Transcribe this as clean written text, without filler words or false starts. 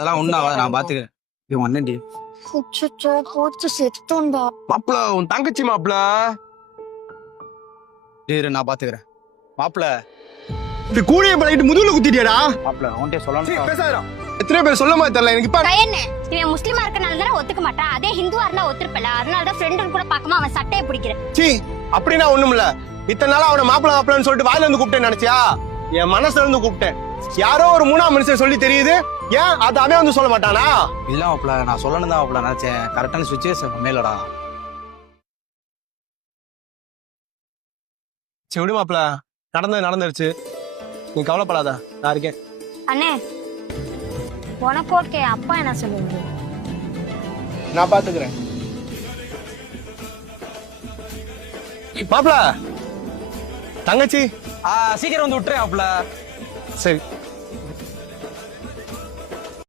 அதெல்லாம் ஒண்ணும் ஆகாது, நான் பாத்துக்கிறேன். இது ஒன்னண்டி அச்சச்சோ, போச்சு செத்துண்டா. மாப்பிள உன் தங்கச்சி மாப்பிள. இரு, நான் பாத்துக்கிறேன். மாப்பிள்ள இது கூலிய பழகிட்டு முதுகுல குத்திட்டியாடா. மாப்பிள்ள அவன்கிட்ட சொல்லணும். பேசாதடா. எத்தனை பேர் சொல்ல மாதிரி தெரியல எனக்கு. இப்ப என்ன இவன் முஸ்லிமா இருக்கனால தானே ஒத்துக்க மாட்டான். அதே ஹிந்துவா இருந்தா ஒத்துருப்பல. அதனாலதான் ஃப்ரெண்டுன்னு கூட பார்க்காம அவன் சட்டையை பிடிக்கிறேன். சீ, அப்படின்னா ஒண்ணும் இல்ல. இத்தனை நாளா அவனை மாப்பிள மாப்பிளன்னு சொல்லிட்டு வாயில இருந்து கூப்பிட்டேன் நினைச்சியா? என் மனசுல இருந்து கூப்பிட்டேன். யாரோ ஒரு மூணாம் மனுஷன் சொல்லி தெரியுது. ஏன் அது அவன் வந்து சொல்ல மாட்டானா? இல்ல மாப்பிள்ள, நான் சொல்லணும் தான் மாப்பிள்ள நினைச்சேன். கரெக்டான சுச்சுவேஷன் மேலடா. சரி விடு மாப்பிள, நடந்தது நடந்துருச்சு. நீ கவலைப்படாத, நான் இருக்கேன். அண்ணே, உனக்கு ஓகே, அப்பா என்ன சொல்லுங்க? நான் பாத்துக்கிறேன். மாப்பிள தங்கச்சி சீக்கிரம் வந்து விட்டுறேன் மாப்பிள்ள. சரி.